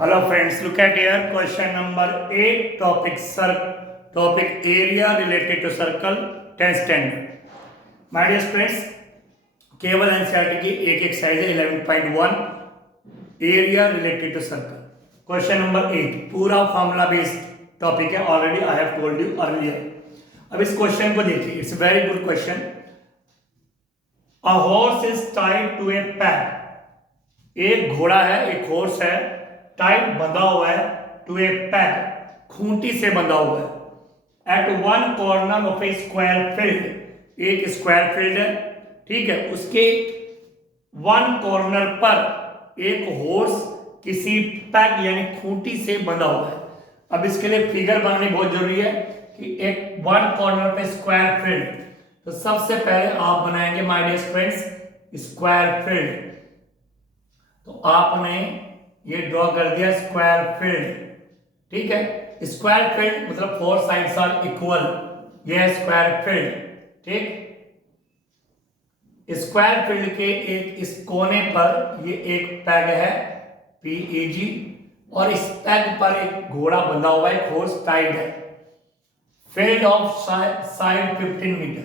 Hello friends, look at here question number 8 topic area related to circle 10th standard. My dear friends, केवल NCERT की एक exercise है 11.1 area related to circle. Question number 8 पूरा formula based topic है. Already I have told you earlier. अब इस question को देखिए, it's very good question. A horse is tied to a peg. एक घोड़ा है, एक हॉर्स है, टाइट बंधा हुआ है टू ए पैक, खूंटी से बंधा हुआ है. At one corner of a square field, एक स्क्वायर फील्ड है, ठीक है, उसके वन कॉर्नर पर एक हॉर्स किसी पैक यानी खूंटी से बंधा हुआ है. अब इसके लिए फिगर बनानी बहुत जरूरी है कि एक वन कॉर्नर पे स्क्वायर फील्ड. तो सबसे पहले आप बनाएंगे my dear friends square field. तो आपने ये ड्रॉ कर दिया स्क्वायर फील्ड, ठीक है. स्क्वायर फील्ड मतलब फोर साइड्स आर इक्वल, ये है स्क्वायर फील्ड, ठीक. स्क्वायर फील्ड के एक इस कोने पर ये एक पैग है PEG, और इस पैग पर एक घोड़ा बंधा हुआ है, एक हॉर्स टाइड है. Field of side 15 metre.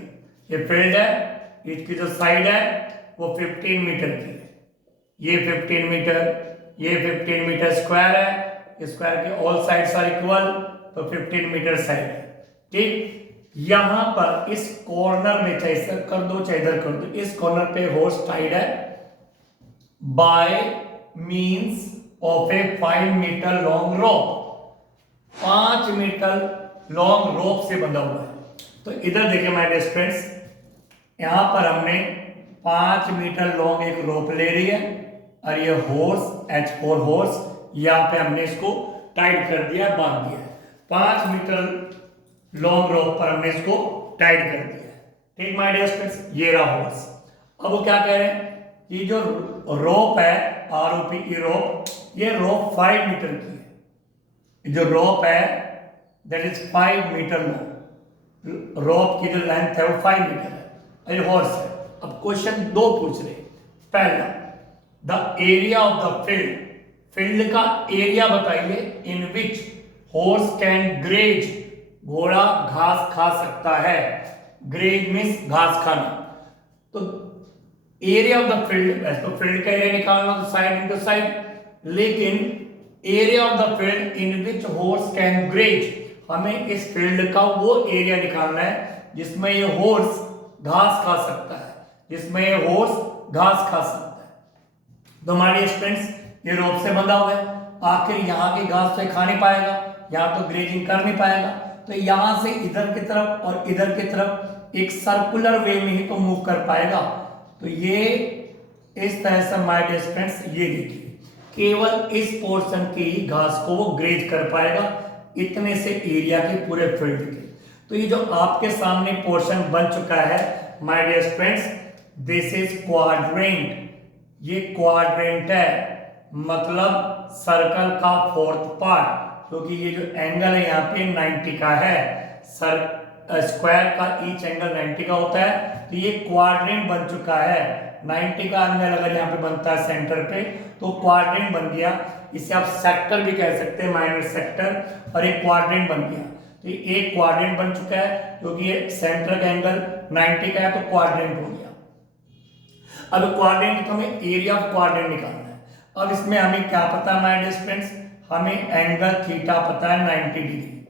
ये फील्ड है, इसकी जो साइड है वो 15 मीटर की है. ये 15 मीटर, ये 15 मीटर स्क्वायर है, स्क्वायर के ऑल साइड्स आर इक्वल, तो 15 मीटर साइड है, ठीक. यहां पर इस कॉर्नर में चाहे इधर कर दो चाहे इधर कर दो, इस कॉर्नर पे हॉर्स टाइड है by means of a 5 metre long rope. 5 metre long rope से बंधा हुआ है. तो इधर देखिए माय डियर फ्रेंड्स, यहां पर हमने 5 मीटर लॉन्ग एक रोप ले रही है, और ये हॉर्स H4 हॉर्स यहाँ पे हमने इसको टाइट कर दिया, बांध दिया. 5 मीटर लॉन्ग रोप पर हमने इसको टाइट कर दिया, ठीक माय डियर फ्रेंड्स. ये रहा हॉर्स. अब वो क्या कह रहे हैं, ये जो रोप है ROP रोप, ये रोप 5 मीटर की है. जो रोप है दैट इज 5 मीटर लॉन्ग. रोप की जो लेंथ है वो 5 मीटर है, ये हॉर्स है. अब क्वेश्चन 2 पूछ रहे. पहला, the area of the field. Field का एरिया बताइए इन विच हॉर्स कैन ग्रेज. घोड़ा घास खा सकता है. ग्रेज मीन्स घास खाना. तो एरिया ऑफ द फील्ड, वैसे तो फील्ड का एरिया निकालना तो साइड इंटू साइड, लेकिन area of the field in which horse can graze, हमें इस फील्ड का वो एरिया निकालना है जिसमें ये हॉर्स घास खा सकता है, जिसमें ये हॉर्स घास खा सकता है. तो हमारे स्टूडेंट्स ये रोप से बंधा हुआ है, आखिर यहाँ की घास तो खा नहीं पाएगा, यहाँ तो ग्रेजिंग कर नहीं पाएगा. तो यहाँ से इधर की तरफ और इधर की तरफ एक सर्कुलर वे में ही तो मूव कर पाएगा. तो ये इस तरह से माय डियर फ्रेंड्स, ये देखिए केवल इस पोर्शन की घास को वो ग्रेज कर पाएगा, इतने से एरिया के पूरे फील्ड के. तो ये जो आपके सामने पोर्शन बन चुका है my dear friends, this is quadrant. ये क्वाड्रेंट है, मतलब सर्कल का 4th पार्ट, क्योंकि ये जो एंगल है यहाँ पे 90 का है. स्क्वायर का ईच एंगल 90 का होता है. तो ये क्वाड्रेंट बन चुका है. 90 का एंगल अगर यहाँ पे बनता है सेंटर पे तो क्वाड्रेंट बन गया. इसे आप सेक्टर भी कह सकते हैं, माइनर सेक्टर, और एक क्वाड्रेंट बन गया. तो ये एक क्वाड्रेंट बन चुका है क्योंकि ये सेंटर का एंगल 90 का है, तो क्वाड्रेंट हो गया. अब क्वाड्रेंट तो हमें एरिया ऑफ क्वाड्रेंट निकालना है. अब इसमें हमें क्या पता है माय डियर फ्रेंड्स, हमें एंगल थीटा पता है 90 degree.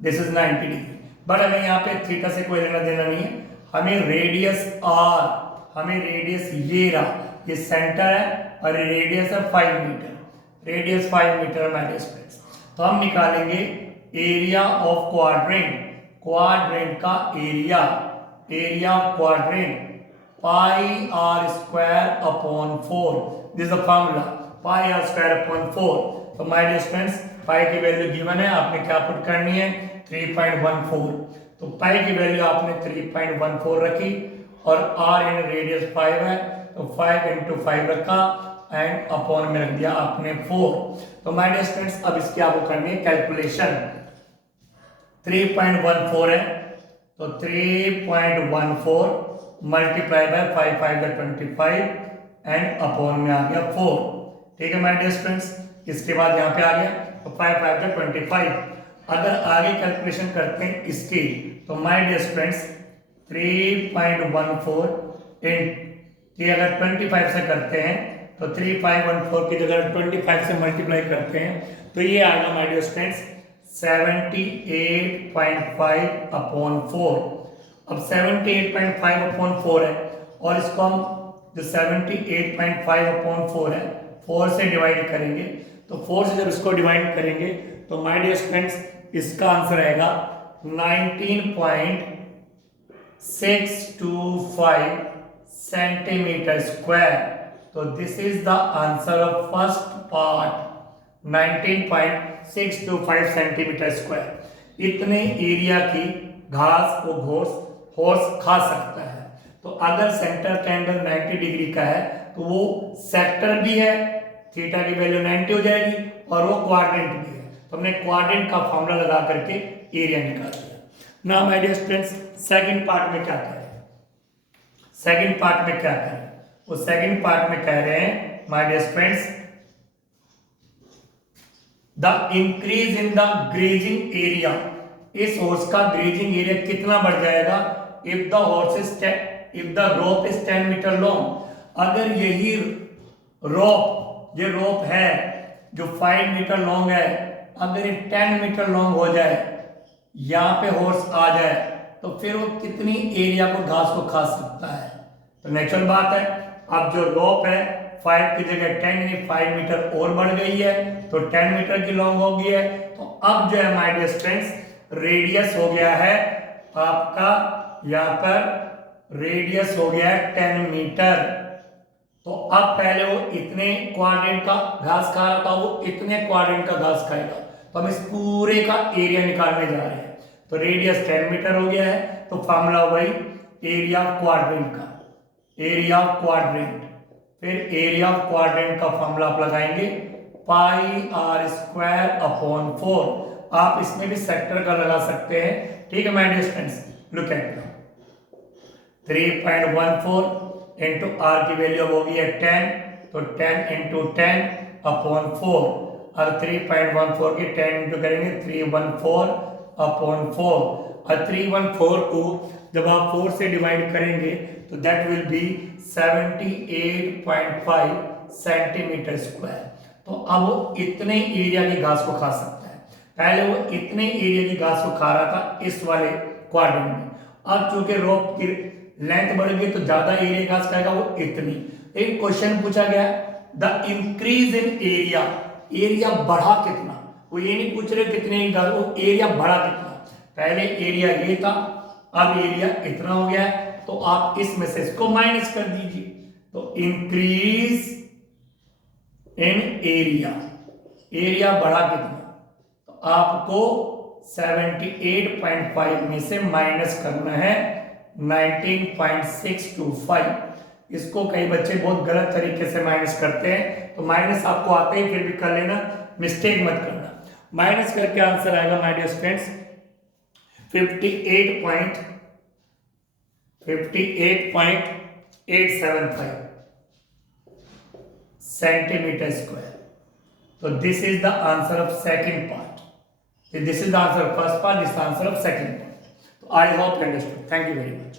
This is 90 degree. But हमें यहाँ पे थीटा से कोई लेना देना नहीं है. हमें रेडियस R, हमें रेडियस ये रहा, ये सेंटर है और रेडियस है 5 metre. Radius 5 metre my dear friends. तो हम निकालेंगे एरिया ऑफ क्वाड्रेंट. क्वाड्रेंट का area, area of quadrant pi R square upon 4. This is the formula, pi R square upon 4. तो माय डियर फ्रेंड्स, पाई की value given है, आपने क्या put करनी है 3.14. तो पाई की वैल्यू आपने 3.14 रखी, और R इन रेडियस 5 है, तो 5 into 5 रखा एंड अपॉन में रख दिया आपने 4. तो माय डियर फ्रेंड्स, अब इसकी आपको करनी है कैलकुलेशन. 3.14 है, तो 3.14 मल्टीप्लाई बाय 5 5 25 एंड अपॉन में आ गया 4. ठीक है माय डियर स्टूडेंट्स, इसके बाद यहाँ पे आ गया, तो 5 5 25। अगर आगे कैलकुलेशन करते हैं इसकी, तो माय डियर स्टूडेंट्स 3.14 ये अगर 25 से करते हैं तो 3514 की जगह 25 से मल्टीप्लाई करते हैं तो ये आएगा माय डियर स्टूडेंट्स 78.5/4। अब 78.5/4 है और इसको हम जो 78.5/4 है 4 से डिवाइड करेंगे, तो 4 से जब इसको डिवाइड करेंगे तो माय डियर स्टूडेंट्स इसका आंसर आएगा 19.625 सेंटीमीटर स्क्वायर। तो this is the answer of first part, 19.625 centimetre square. इतने एरिया की घास को हॉर्स खा सकता है। तो अगर सेंटर का एंगल 90 डिग्री का है तो वो सेक्टर भी है, थीटा की वैल्यू 90 हो जाएगी, और वो क्वाड्रेंट भी है। तो हमने क्वाड्रेंट का फॉर्मूला लगा करके एरिया निकाल दिया। Now my dear students second part में क्या करें, सेकंड पार्ट में क्या करें, वो सेकंड पार्ट में कह रहे हैं my dear students the increase in the grazing area. इस हॉर्स का ग्रेजिंग एरिया कितना बढ़ जाएगा if the rope is 10 metre long. अगर यही रोप है जो 5 मीटर लॉन्ग है, अगर ये 10 मीटर लॉन्ग हो जाए, यहाँ पे हॉर्स आ जाए, तो फिर वो कितनी एरिया को घास को खा सकता है। तो नेचुरल बात है, अब जो रोप है 5 की जगह 10 यानी 5 मीटर और बढ़ गई है, तो 10 मीटर की लॉन्ग हो गई है। तो अब जो है माय डियर स्टूडेंट्स रेडियस हो गया है आपका, यहाँ पर रेडियस हो गया है 10 मीटर। तो अब पहले वो इतने क्वाड्रेंट का घास खा रहा था, वो इतने क्वाड्रेंट का घास खाएगा। तो हम इस पूरे का एरिया निकालने जा रहे हैं। तो रेडियस 10 मीटर हो गया है, तो फॉर्मूला वही एरिया ऑफ क्वाड्रेंट का, एरिया ऑफ क्वाड्रेंट। फिर एरिया ऑफ क्वाड्रेंट का फॉर्मूला आप लगाएंगे πr²/4। आप इसमें भी सेक्टर का लगा सकते हैं, ठीक है my dear students. Look at 3.14 into R की वैल्यू होगी 10, तो 10 इंटू 10/4। और 3.14 की 10 इंटू करेंगे 314/4। और 314 को जब आप 4 से डिवाइड करेंगे तो that will be 78.5 centimetre square. तो अब वो इतने एरिया की घास को खा सकता है। पहले वो इतने एरिया की घास को खा रहा था इस वाले क्वाड्रेंट में। अब चूंकि रोप की लेंथ बढ़ गई तो ज्यादा एरिया घास खाएगा, वो इतनी। एक क्वेश्चन पूछा गया the increase in area, area बढ़ा कितना। वो ये नहीं पूछ रहे कितने घास, वो एरिया बढ़ा कितना। पहले एरिया ये था, अब एरिया इतना हो गया है, तो आप इसमें से इसको माइनस कर दीजिए। तो इंक्रीज इन एरिया, एरिया बढ़ा कितना, तो आपको 78.5 में से माइनस करना है 19.625। इसको कई बच्चे बहुत गलत तरीके से माइनस करते हैं, तो माइनस आपको आते ही फिर भी कर लेना, मिस्टेक मत करना। माइनस करके आंसर आएगा my dear students 58.875 centimetre square. तो this is the answer of second part, this is the answer of first part, this answer of second part. तो I hope you understood. Thank you very much.